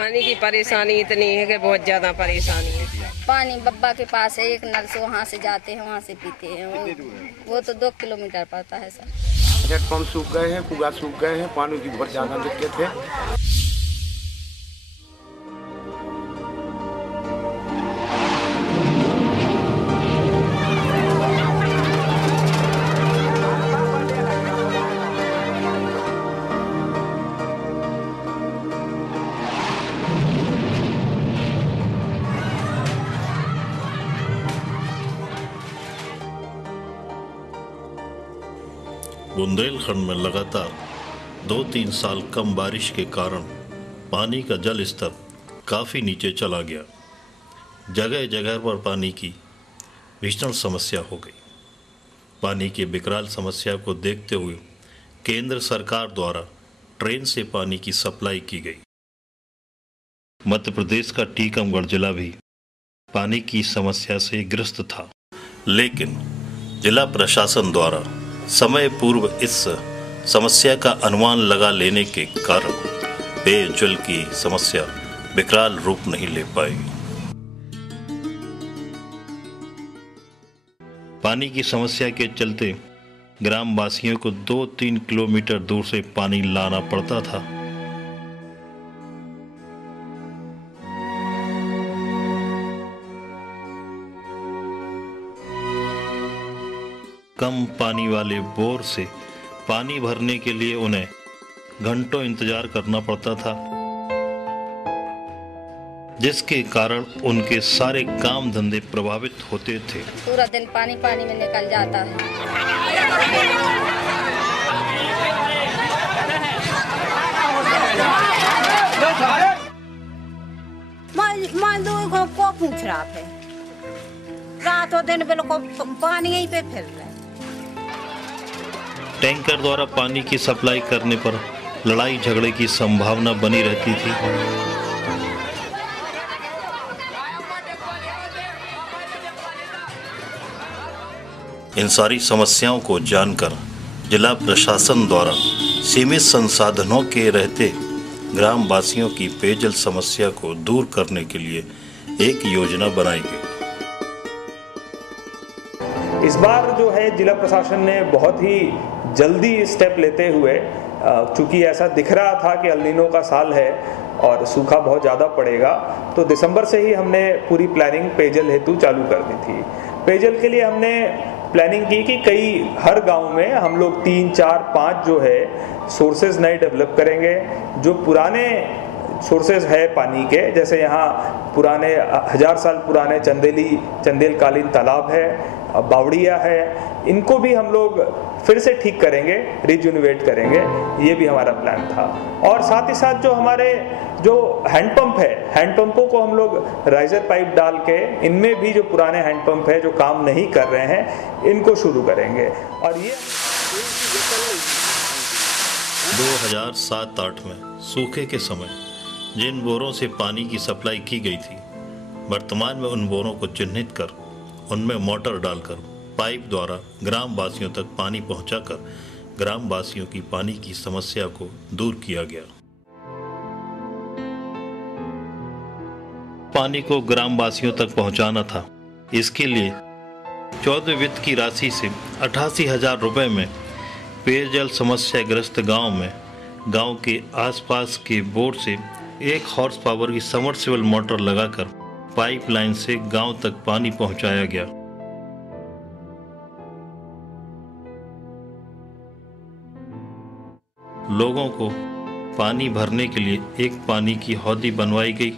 पानी की परेशानी इतनी है कि बहुत ज्यादा परेशानी है। पानी बब्बा के पास है, एक नल से वहाँ से जाते हैं, वहाँ से पीते हैं। वो तो 2 किलोमीटर पड़ता है सर। हेडपम्प सूख गए हैं, कुआं सूख गए हैं, पानी की बहुत ज्यादा दिक्कत है। बुंदेलखंड में लगातार 2-3 साल कम बारिश के कारण पानी का जल स्तर काफ़ी नीचे चला गया। जगह जगह पर पानी की भीषण समस्या हो गई। पानी की विकराल समस्या को देखते हुए केंद्र सरकार द्वारा ट्रेन से पानी की सप्लाई की गई। मध्य प्रदेश का टीकमगढ़ जिला भी पानी की समस्या से ग्रस्त था, लेकिन जिला प्रशासन द्वारा समय पूर्व इस समस्या का अनुमान लगा लेने के कारण पेयजल की समस्या विकराल रूप नहीं ले पाई। पानी की समस्या के चलते ग्रामवासियों को 2-3 किलोमीटर दूर से पानी लाना पड़ता था। कम पानी वाले बोर से पानी भरने के लिए उन्हें घंटों इंतजार करना पड़ता था, जिसके कारण उनके सारे काम धंधे प्रभावित होते थे। पूरा दिन पानी पानी में निकल जाता है। मजदूर को पूछ रहा है, रात और दिन बिल्कुल पानी यहीं पे फिर रहा है। टैंकर द्वारा पानी की सप्लाई करने पर लड़ाई झगड़े की संभावना बनी रहती थी। इन सारी समस्याओं को जानकर जिला प्रशासन द्वारा सीमित संसाधनों के रहते ग्रामवासियों की पेयजल समस्या को दूर करने के लिए एक योजना बनाई गई। इस बार जो है जिला प्रशासन ने बहुत ही जल्दी स्टेप लेते हुए, चूंकि ऐसा दिख रहा था कि एल नीनो का साल है और सूखा बहुत ज़्यादा पड़ेगा, तो दिसंबर से ही हमने पूरी प्लानिंग पेयजल हेतु चालू कर दी थी। पेयजल के लिए हमने प्लानिंग की कि हर गांव में हम लोग 3, 4, 5 जो है सोर्सेज नए डेवलप करेंगे। जो पुराने सोर्सेज है पानी के, जैसे यहाँ पुराने 1000 साल पुराने चंदेलकालीन तालाब है, बावड़िया है, इनको भी हम लोग फिर से ठीक करेंगे, रिजुनवेट करेंगे। ये भी हमारा प्लान था। और साथ ही साथ जो हमारे जो हैंडपंप है, हैंडपंपों को हम लोग राइजर पाइप डाल के, इनमें भी जो पुराने हैंडपंप है जो काम नहीं कर रहे हैं, इनको शुरू करेंगे। और ये 2007-8 में सूखे के समय जिन बोरों से पानी की सप्लाई की गई थी, वर्तमान में उन बोरों को चिन्हित कर उनमें मोटर डालकर पाइप द्वारा ग्रामवासियों तक पानी पहुंचाकर ग्रामवासियों की पानी की समस्या को दूर किया गया। पानी को ग्रामवासियों तक पहुंचाना था। इसके लिए 14 वित्त की राशि से 88,000 रुपए में पेयजल समस्याग्रस्त गांव में गांव के आसपास के बोर से 1 हॉर्स पावर की सबमर्सिबल मोटर लगाकर पाइपलाइन से गांव तक पानी पहुंचाया गया। लोगों को पानी भरने के लिए एक पानी की हौदी बनवाई गई।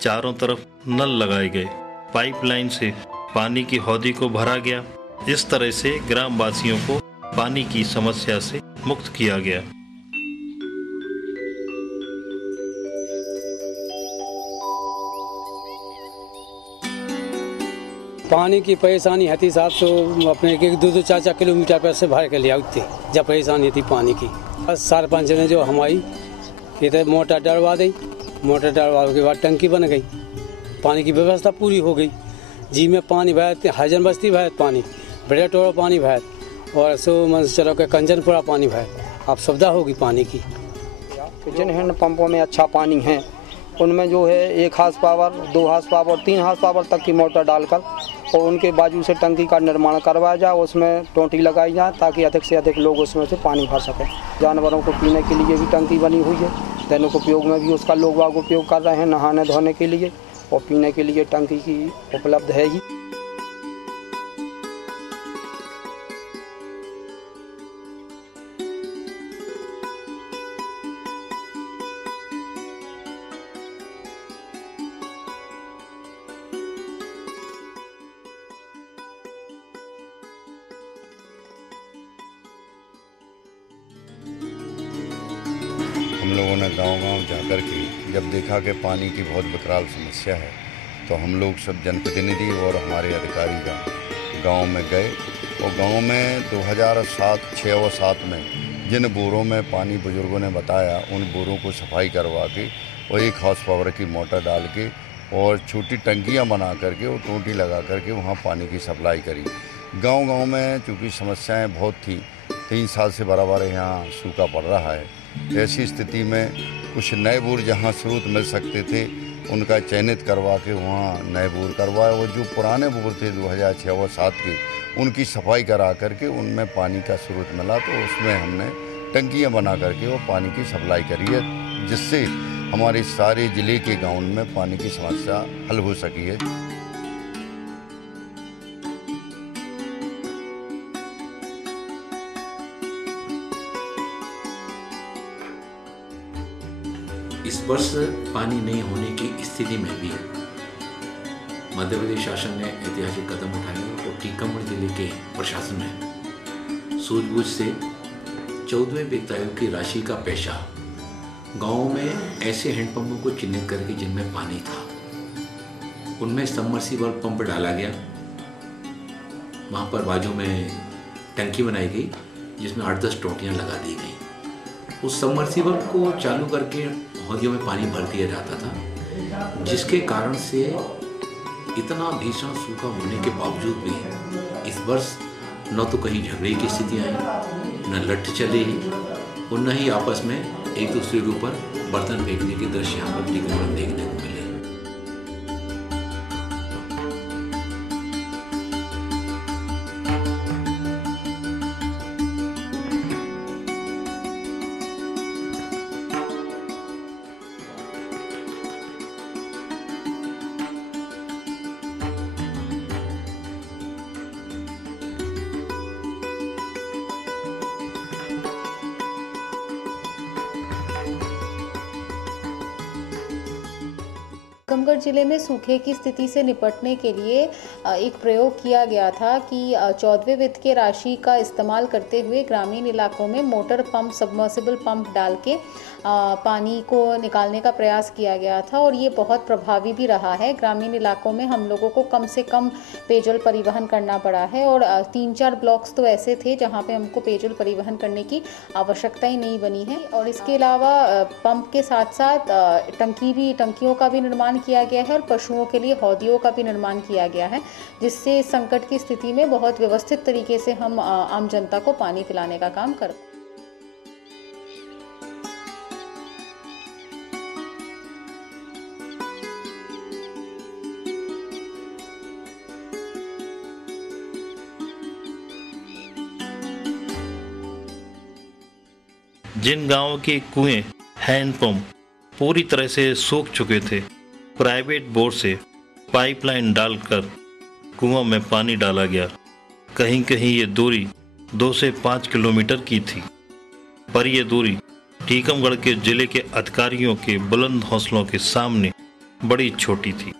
चारों तरफ नल लगाए गए। पाइपलाइन से पानी की हौदी को भरा गया। इस तरह से ग्रामवासियों को पानी की समस्या से मुक्त किया गया। पानी की परेशानी हती साहब, तो अपने 2-4 किलोमीटर पर से भर के ले आती जब परेशानी थी पानी की। बस सरपंच ने जो हमारी ये मोटर डलवा दी। मोटर डलवाने के बाद टंकी बन गई, पानी की व्यवस्था पूरी हो गई। जी में पानी भैत, हरिजन बस्ती भैत पानी, बड़े टोड़ा पानी भैत, और सो मन चलो के कंचनपुरा पानी भैत। अब सुविधा होगी पानी की। जिन हैंड पंपों में अच्छा पानी है उनमें जो है 1 horse power, 2 horse power, 3 horse power तक की मोटर डालकर और उनके बाजू से टंकी का निर्माण करवाया जाए, उसमें टोंटी लगाई जाए ताकि अधिक से अधिक लोग उसमें से पानी भर सकें। जानवरों को पीने के लिए भी टंकी बनी हुई है, दैनिक उपयोग में भी उसका लोग बाग उपयोग कर रहे हैं, नहाने धोने के लिए और पीने के लिए टंकी की उपलब्ध है ही। हम लोगों ने गांव-गांव जाकर के जब देखा कि पानी की बहुत विकराल समस्या है, तो हम लोग सब जनप्रतिनिधि और हमारे अधिकारी गांव में गए और गांव में 2007, 6 और 7 में जिन बोरों में पानी बुजुर्गों ने बताया, उन बोरों को सफाई करवा के और 1 हार्स पावर की मोटर डाल के और छोटी टंकियां बना करके और टोंटी लगा करके वहाँ पानी की सप्लाई करी। गांव-गांव में चूँकि समस्याएँ बहुत थी, 3 साल से बराबर यहाँ सूखा पड़ रहा है। ऐसी स्थिति में कुछ नए बोर जहाँ स्रोत मिल सकते थे, उनका चयनित करवा के वहाँ नए बोर करवाए और जो पुराने बोर थे 2006 और 7 के, उनकी सफाई करा करके उनमें पानी का स्रोत मिला, तो उसमें हमने टंकियाँ बना करके वो पानी की सप्लाई करी है, जिससे हमारे सारे ज़िले के गाँव में पानी की समस्या हल हो सकी है। इस वर्ष पानी नहीं होने की स्थिति में भी मध्य प्रदेश शासन ने ऐतिहासिक कदम उठाए और टीकमगढ़ जिले के प्रशासन ने सूझबूझ से 14वें वित्त आयोग की राशि का पैसा गाँव में ऐसे हैंडपंपों को चिन्हित करके जिनमें पानी था, उनमें सबमर्सिबल पंप डाला गया। वहाँ पर बाजू में टंकी बनाई गई जिसमें 8-10 टोंटियाँ लगा दी गई। उस सबमर्सिबल को चालू करके हौदियों में पानी भर दिया जाता था, जिसके कारण से इतना भीषण सूखा होने के बावजूद भी इस वर्ष न तो कहीं झगड़े की स्थिति आई, न लठ चले और न ही आपस में एक दूसरे के ऊपर बर्तन फेंकने के दृश्य यहाँ पर टीकमगढ़ देखने को मिले। टीकमगढ़ जिले में सूखे की स्थिति से निपटने के लिए एक प्रयोग किया गया था कि 14वें वित्त के राशि का इस्तेमाल करते हुए ग्रामीण इलाकों में मोटर पंप, सबमर्सिबल पंप डाल के पानी को निकालने का प्रयास किया गया था और ये बहुत प्रभावी भी रहा है। ग्रामीण इलाकों में हम लोगों को कम से कम पेयजल परिवहन करना पड़ा है और 3-4 ब्लॉक्स तो ऐसे थे जहाँ पे हमको पेयजल परिवहन करने की आवश्यकता ही नहीं बनी है। और इसके अलावा पंप के साथ साथ टंकियों का भी निर्माण किया गया है और पशुओं के लिए हौदियों का भी निर्माण किया गया है, जिससे संकट की स्थिति में बहुत व्यवस्थित तरीके से हम आम जनता को पानी पिलाने का काम कर। जिन गांवों के कुएं, हैंडपंप पूरी तरह से सूख चुके थे, प्राइवेट बोर से पाइपलाइन डालकर कुआं में पानी डाला गया। कहीं कहीं ये दूरी 2 से 5 किलोमीटर की थी, पर यह दूरी टीकमगढ़ के जिले के अधिकारियों के बुलंद हौसलों के सामने बड़ी छोटी थी।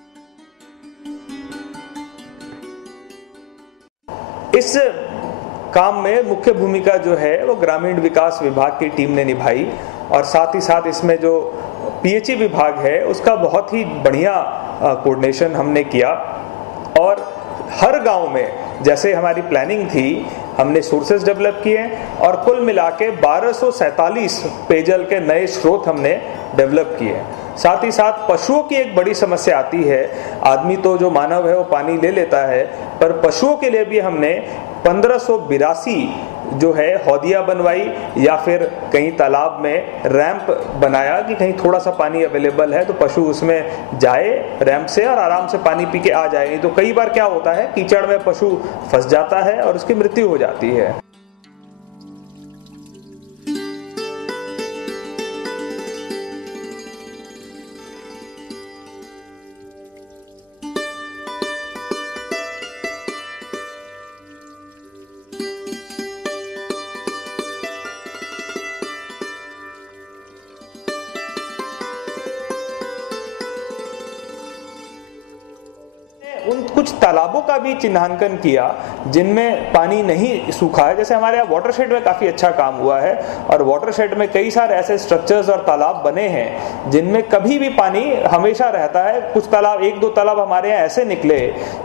इस काम में मुख्य भूमिका जो है वो ग्रामीण विकास विभाग की टीम ने निभाई और साथ ही साथ इसमें जो पीएचई विभाग है उसका बहुत ही बढ़िया कोऑर्डिनेशन हमने किया और हर गांव में जैसे हमारी प्लानिंग थी हमने सोर्सेज डेवलप किए और कुल मिला के 1247 पेयजल के नए स्रोत हमने डेवलप किए। साथ ही साथ पशुओं की एक बड़ी समस्या आती है। आदमी तो जो मानव है वो पानी ले लेता है, पर पशुओं के लिए भी हमने 1582 जो है हौदिया बनवाई या फिर कहीं तालाब में रैंप बनाया कि कहीं थोड़ा सा पानी अवेलेबल है तो पशु उसमें जाए रैंप से और आराम से पानी पी के आ जाए। तो कई बार क्या होता है, कीचड़ में पशु फंस जाता है और उसकी मृत्यु हो जाती है। उन कुछ तालाबों का भी चिन्हांकन किया जिनमें पानी नहीं सूखा है। जैसे हमारे यहाँ वाटरशेड में काफी अच्छा काम हुआ है और वाटरशेड में कई सारे ऐसे स्ट्रक्चर्स और तालाब बने हैं जिनमें कभी भी पानी हमेशा रहता है। कुछ तालाब, 1-2 तालाब हमारे यहाँ ऐसे निकले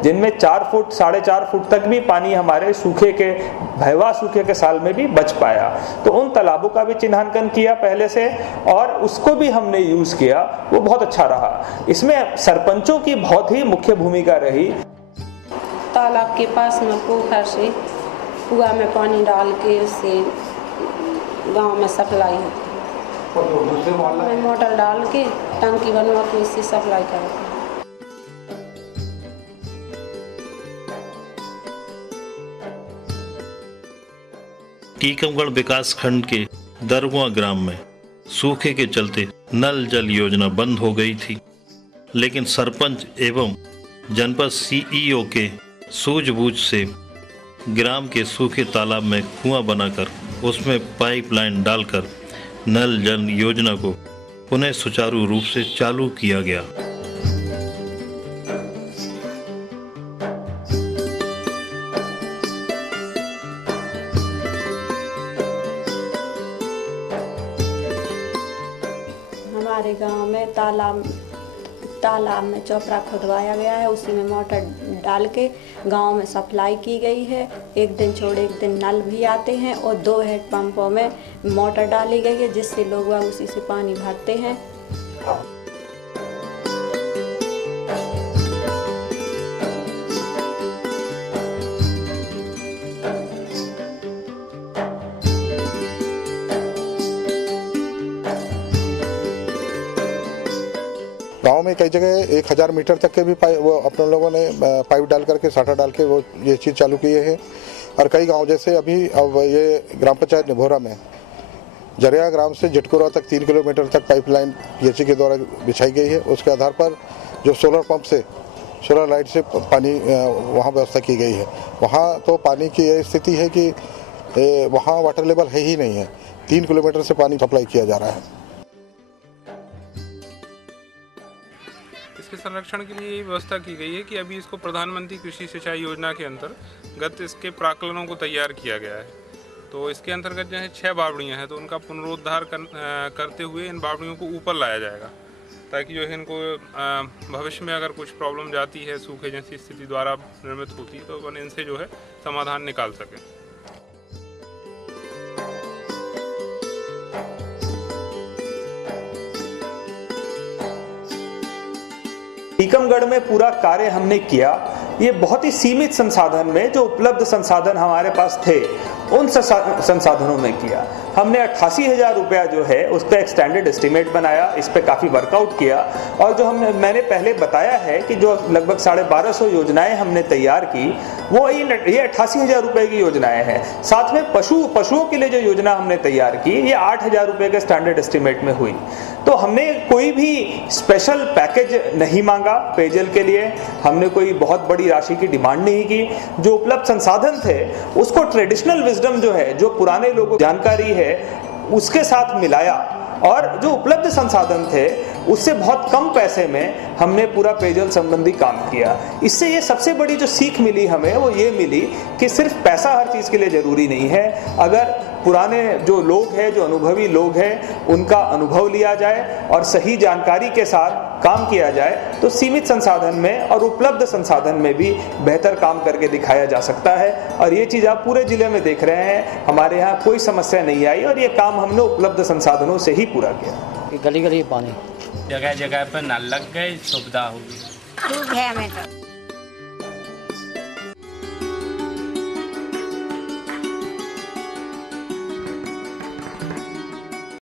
जिनमें 4 फुट 4.5 फुट तक भी पानी हमारे सूखे के भयावह सूखे के साल में भी बच पाया। तो उन तालाबों का भी चिन्हांकन किया पहले से और उसको भी हमने यूज किया, वो बहुत अच्छा रहा। इसमें सरपंचों की बहुत ही मुख्य भूमिका रही। तालाब के पास में पोखर से कुआं में पानी डाल के उससे गांव में सप्लाई होती है। मोटर डाल के टंकी बनवा के इससे सप्लाई करते हैं। टीकमगढ़ विकास खंड के दरगुआ ग्राम में सूखे के चलते नल जल योजना बंद हो गई थी, लेकिन सरपंच एवं जनपद सीईओ के सूझबूझ से ग्राम के सूखे तालाब में कुआं बनाकर उसमें पाइपलाइन डालकर नल जल योजना को पुनः सुचारू रूप से चालू किया गया। हमारे गांव में तालाब में चौपड़ा खुदवाया गया है, उसी में मोटर डाल के गांव में सप्लाई की गई है। एक दिन छोड़ एक दिन नल भी आते हैं और 2 हेड पंपों में मोटर डाली गई है जिससे लोग उसी से पानी भरते हैं। गांव में कई जगह 1000 मीटर तक के भी वो अपने लोगों ने पाइप डाल करके साठा डाल के वो ये चीज़ चालू किए हैं। और कई गांव जैसे अभी अब ये ग्राम पंचायत निभोरा में जरिया ग्राम से जिटकुरा तक 3 किलोमीटर तक पाइपलाइन पीएचई के द्वारा बिछाई गई है। उसके आधार पर जो सोलर पंप से, सोलर लाइट से पानी वहाँ व्यवस्था की गई है। वहाँ तो पानी की ये स्थिति है कि वहाँ वाटर लेवल है ही नहीं है। 3 किलोमीटर से पानी सप्लाई किया जा रहा है। इसके संरक्षण के लिए व्यवस्था की गई है कि अभी इसको प्रधानमंत्री कृषि सिंचाई योजना के अंतर्गत इसके प्राक्कलनों को तैयार किया गया है। तो इसके अंतर्गत जो है 6 बावड़ियाँ हैं, तो उनका पुनरुद्धार करते हुए इन बावड़ियों को ऊपर लाया जाएगा ताकि जो है इनको भविष्य में अगर कुछ प्रॉब्लम जाती है, सूखे जैसी स्थिति द्वारा निर्मित होती है, तो अपन इनसे जो है समाधान निकाल सकें। टीकमगढ़ में पूरा कार्य हमने किया। ये बहुत ही सीमित संसाधन में, जो उपलब्ध संसाधन हमारे पास थे उन संसाधनों में किया। हमने 88,000 रुपया जो है उसका एक स्टैंडर्ड एस्टिमेट बनाया, इस पे काफ़ी वर्कआउट किया। और जो मैंने पहले बताया है कि जो लगभग 1250 योजनाएं हमने तैयार की, वो ये 88,000 रुपये की योजनाएं हैं। साथ में पशुओं के लिए जो योजना हमने तैयार की, ये 8,000 रुपये के स्टैंडर्ड एस्टिमेट में हुई। तो हमने कोई भी स्पेशल पैकेज नहीं मांगा पेयजल के लिए, हमने कोई बहुत बड़ी राशि की डिमांड नहीं की। जो उपलब्ध संसाधन थे उसको ट्रेडिशनल विजडम जो है, जो पुराने लोगों को जानकारी है, उसके साथ मिलाया और जो उपलब्ध संसाधन थे उससे बहुत कम पैसे में हमने पूरा पेयजल संबंधी काम किया। इससे ये सबसे बड़ी जो सीख मिली हमें वो ये मिली कि सिर्फ पैसा हर चीज़ के लिए ज़रूरी नहीं है। अगर पुराने जो लोग हैं, जो अनुभवी लोग हैं, उनका अनुभव लिया जाए और सही जानकारी के साथ काम किया जाए तो सीमित संसाधन में और उपलब्ध संसाधन में भी बेहतर काम करके दिखाया जा सकता है। और ये चीज़ आप पूरे जिले में देख रहे हैं, हमारे यहाँ कोई समस्या नहीं आई और ये काम हमने उपलब्ध संसाधनों से ही पूरा किया। गली गली पानी, जगह जगह पर नल लग गए, सुविधा होगी। ठीक है हमें तो।